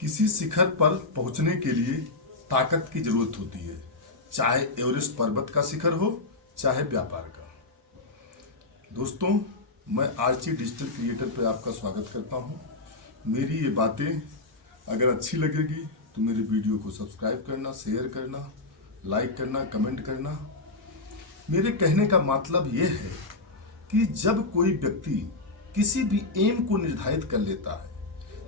किसी शिखर पर पहुंचने के लिए ताकत की जरूरत होती है, चाहे एवरेस्ट पर्वत का शिखर हो, चाहे व्यापार का। दोस्तों, मैं आरची डिजिटल क्रिएटर पर आपका स्वागत करता हूं। मेरी ये बातें अगर अच्छी लगेगी तो मेरे वीडियो को सब्सक्राइब करना, शेयर करना, लाइक करना, कमेंट करना। मेरे कहने का मतलब ये है कि जब कोई व्यक्ति किसी भी एम को निर्धारित कर लेता है,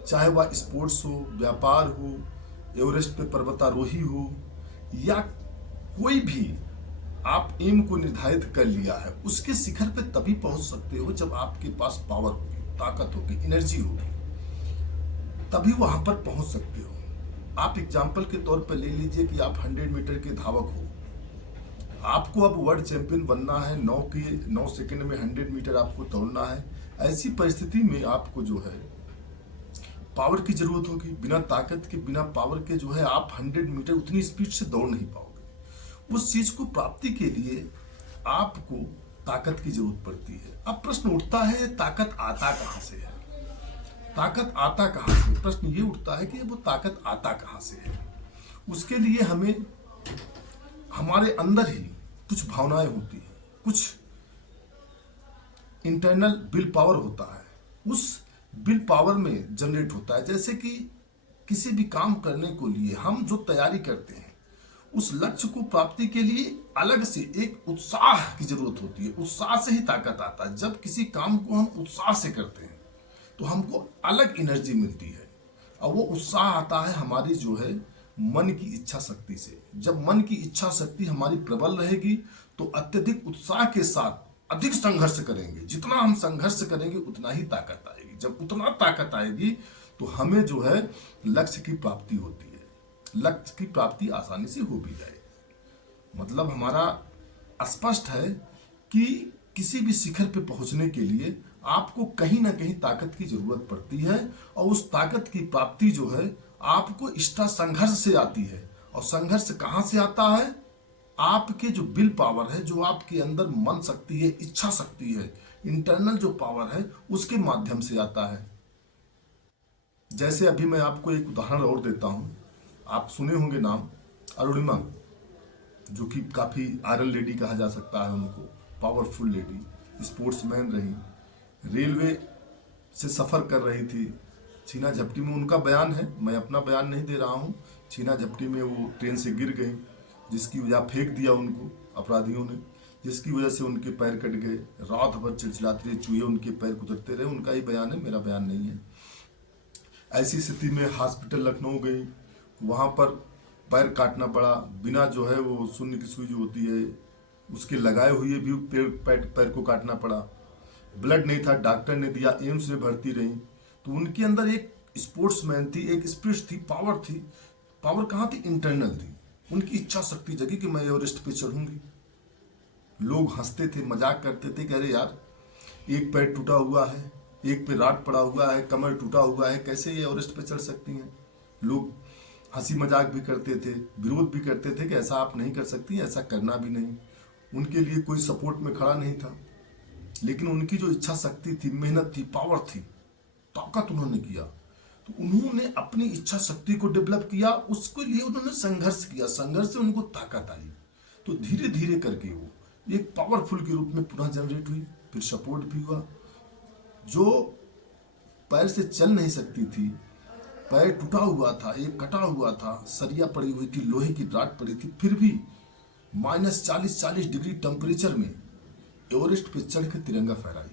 चाहे वह स्पोर्ट्स हो, व्यापार हो, एवरेस्ट पे पर्वतारोही हो, या कोई भी आप एम को निर्धारित कर लिया है, उसके शिखर पे तभी पहुंच सकते हो जब आपके पास पावर होगी, ताकत होगी, एनर्जी होगी, तभी वहां पर पहुंच सकते हो। आप एग्जाम्पल के तौर पर ले लीजिए कि आप 100 मीटर के धावक हो, आपको अब वर्ल्ड चैंपियन बनना है। 9 सेकंड में 100 मीटर आपको दौड़ना है। ऐसी परिस्थिति में आपको जो है पावर की जरूरत होगी। बिना ताकत के, बिना पावर के जो है आप 100 मीटर उतनी स्पीड से दौड़ नहीं पाओगे। उस चीज को प्राप्ति के लिए आपको ताकत की जरूरत पड़ती है। अब प्रश्न उठता है, ताकत आता कहां से है? ताकत आता कहां से? प्रश्न ये उठता है कि वो ताकत आता कहां से है। उसके लिए हमें हमारे अंदर ही कुछ भावनाएं होती है, कुछ इंटरनल विल पावर होता है। उस विल पावर में जनरेट होता है। जैसे कि किसी भी काम करने को लिए हम जो तैयारी करते हैं, उस लक्ष्य को प्राप्ति के लिए अलग से एक उत्साह की जरूरत होती है। उत्साह से ही ताकत आता है। जब किसी काम को हम उत्साह से करते हैं तो हमको अलग एनर्जी मिलती है, और वो उत्साह आता है हमारी जो है मन की इच्छा शक्ति से। जब मन की इच्छा शक्ति हमारी प्रबल रहेगी तो अत्यधिक उत्साह के साथ अधिक संघर्ष करेंगे। जितना हम संघर्ष करेंगे उतना ही ताकत आएगी। जब उतना ताकत आएगी तो हमें जो है लक्ष्य की प्राप्ति होती है। लक्ष्य की प्राप्ति आसानी से हो भी जाए। मतलब हमारा स्पष्ट है कि किसी भी शिखर पे पहुंचने के लिए आपको कहीं ना कहीं ताकत की जरूरत पड़ती है, और उस ताकत की प्राप्ति जो है आपको इष्टा संघर्ष से आती है। और संघर्ष कहां से आता है? आपके जो विल पावर है, जो आपके अंदर मन शक्ति है, इच्छा शक्ति है, इंटरनल जो पावर है, उसके माध्यम से आता है। जैसे अभी मैं आपको एक उदाहरण और देता हूं। आप सुने होंगे नाम अरुणिमा, जो कि काफी आयरन लेडी कहा जा सकता है उनको। पावरफुल लेडी, स्पोर्ट्समैन रही, रेलवे से सफर कर रही थी। छीना झपटी में उनका बयान है, मैं अपना बयान नहीं दे रहा हूं। छीना झपटी में वो ट्रेन से गिर गई, जिसकी वजह फेंक दिया उनको अपराधियों ने, जिसकी वजह से उनके पैर कट गए। रात भर चिलचिलाते रहे, चूहे उनके पैर कुतरते रहे। उनका ही बयान है, मेरा बयान नहीं है। ऐसी स्थिति में हॉस्पिटल लखनऊ गई, वहां पर पैर काटना पड़ा। बिना जो है वो शून्य की सुई जो होती है उसके लगाए हुए भी पैर को काटना पड़ा। ब्लड नहीं था, डॉक्टर ने दिया, एम्स में भर्ती रही। तो उनके अंदर एक स्पोर्ट्समैन थी, एक स्पिरिट थी, पावर थी। पावर कहाँ थी? इंटरनल थी। उनकी इच्छा शक्ति जगी कि मैं एवरेस्ट पे चढ़ूंगी। लोग हंसते थे, मजाक करते थे कि अरे यार, एक पैर टूटा हुआ है, एक पे राट पड़ा हुआ है, कमर टूटा हुआ है, कैसे ये एवरेस्ट पे चढ़ सकती हैं? लोग हंसी मजाक भी करते थे, विरोध भी करते थे कि ऐसा आप नहीं कर सकती, ऐसा करना भी नहीं। उनके लिए कोई सपोर्ट में खड़ा नहीं था। लेकिन उनकी जो इच्छा शक्ति थी, मेहनत थी, पावर थी, ताकत उन्होंने किया। तो उन्होंने अपनी इच्छा शक्ति को डेवलप किया, उसके लिए उन्होंने संघर्ष किया। संघर्ष से उनको ताकत आई। तो धीरे धीरे करके वो एक पावरफुल के रूप में पुनः जनरेट हुई। फिर सपोर्ट भी हुआ। जो पैर से चल नहीं सकती थी, पैर टूटा हुआ था, एक कटा हुआ था, सरिया पड़ी हुई थी, लोहे की राड पड़ी थी, फिर भी -40 डिग्री टेम्परेचर में एवरेस्ट पे चढ़कर तिरंगा फहराई।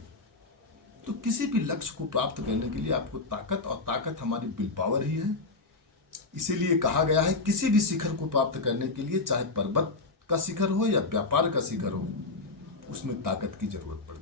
तो किसी भी लक्ष्य को प्राप्त करने के लिए आपको ताकत, और ताकत हमारी विल पावर ही है। इसीलिए कहा गया है किसी भी शिखर को प्राप्त करने के लिए, चाहे पर्वत का शिखर हो या व्यापार का शिखर हो, उसमें ताकत की जरूरत पड़ती है।